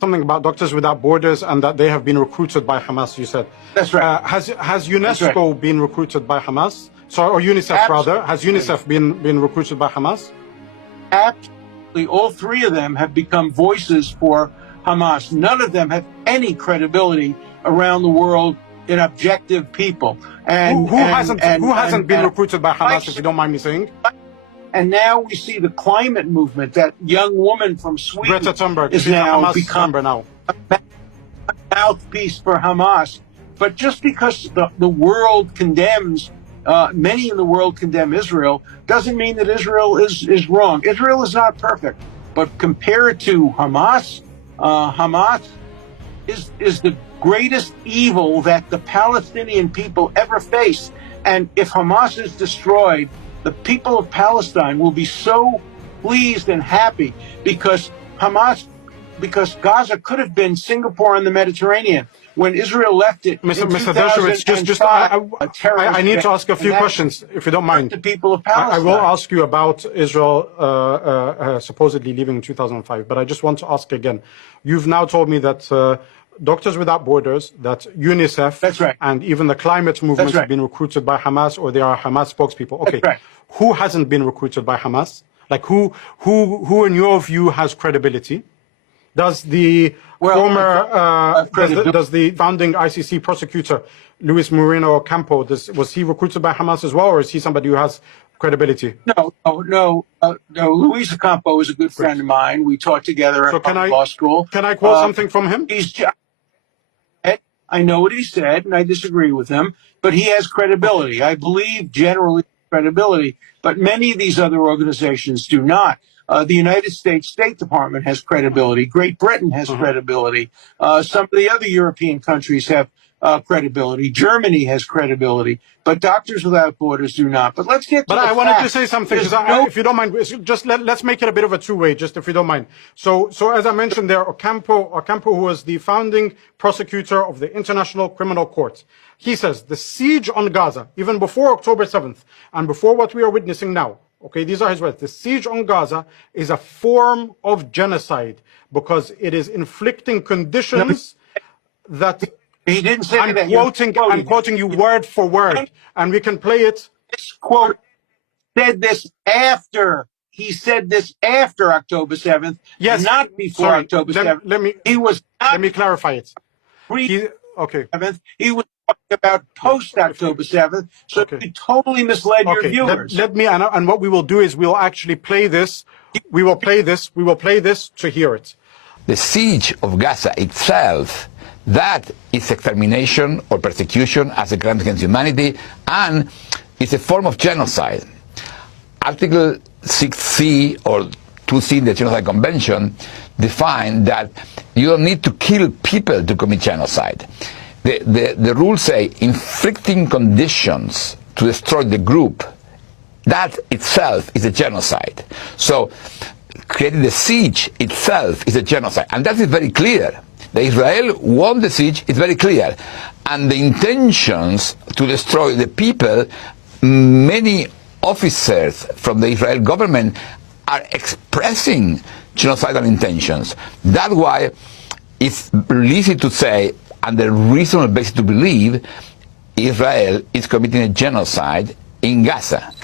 something about Doctors Without Borders and that they have been recruited by Hamas, you said. That's right. Has UNESCO been recruited by Hamas? Sorry, or UNICEF Absolutely. rather. Has UNICEF been recruited by Hamas? Absolutely. All three of them have become voices for Hamas. None of them have any credibility around the world in objective people. And who hasn't been recruited by Hamas, if you don't mind me saying? And now we see the climate movement. That young woman from Sweden Greta Thunberg is now become now a mouthpiece for Hamas. But just because the world condemns, many in the world condemn Israel, doesn't mean that Israel is wrong. Israel is not perfect. But compared to Hamas, Hamas is the greatest evil that the Palestinian people ever faced. And if Hamas is destroyed, the people of Palestine will be so pleased and happy because Gaza could have been Singapore in the Mediterranean. When Israel left it, Mr. Dershowitz, I need to ask a few questions, if you don't mind. The people of Palestine. I will ask you about Israel supposedly leaving in 2005, but I just want to ask again. You've now told me that Doctors Without Borders, that UNICEF, that's right, and even the climate movement have been recruited by Hamas, or they are Hamas spokespeople. Okay, who hasn't been recruited by Hamas? Like who in your view has credibility? Does the does the founding ICC prosecutor Luis Moreno Ocampo, was he recruited by Hamas as well, or is he somebody who has credibility? No. Luis Ocampo is a good friend of mine. We taught together at law school. Can I quote something from him? I know what he said, and I disagree with him, but he has credibility. I believe generally credibility, but many of these other organizations do not. The United States State Department has credibility. Great Britain has credibility. Some of the other European countries have credibility. Germany has credibility, but Doctors Without Borders do not. But let's get to I wanted to say something, because if you don't mind, just let's make it a bit of a two-way, just if you don't mind. So as I mentioned there, Ocampo, who was the founding prosecutor of the International Criminal Court, he says the siege on Gaza, even before October 7th, and before what we are witnessing now, okay, these are his words, the siege on Gaza is a form of genocide because it is inflicting conditions that... He didn't say that. I'm quoting you word for word, and we can play it. This quote said this after. He said this after October 7th, yes, not before October 7th. Let me clarify it. Okay. He was talking about post-October 7th, so he totally misled your viewers. Let me, and what we will do is we'll actually play this. We will play this to hear it. The siege of Gaza itself, that is extermination or persecution as a crime against humanity, and it's a form of genocide. Article 6C or 2C in the Genocide Convention define that you don't need to kill people to commit genocide. The rules say inflicting conditions to destroy the group, that itself is a genocide. So creating the siege itself is a genocide, and that is very clear. The Israel won the siege, it's very clear. And the intentions to destroy the people, many officers from the Israel government are expressing genocidal intentions. That's why it's easy to say, and the reasonable basis to believe, Israel is committing a genocide in Gaza.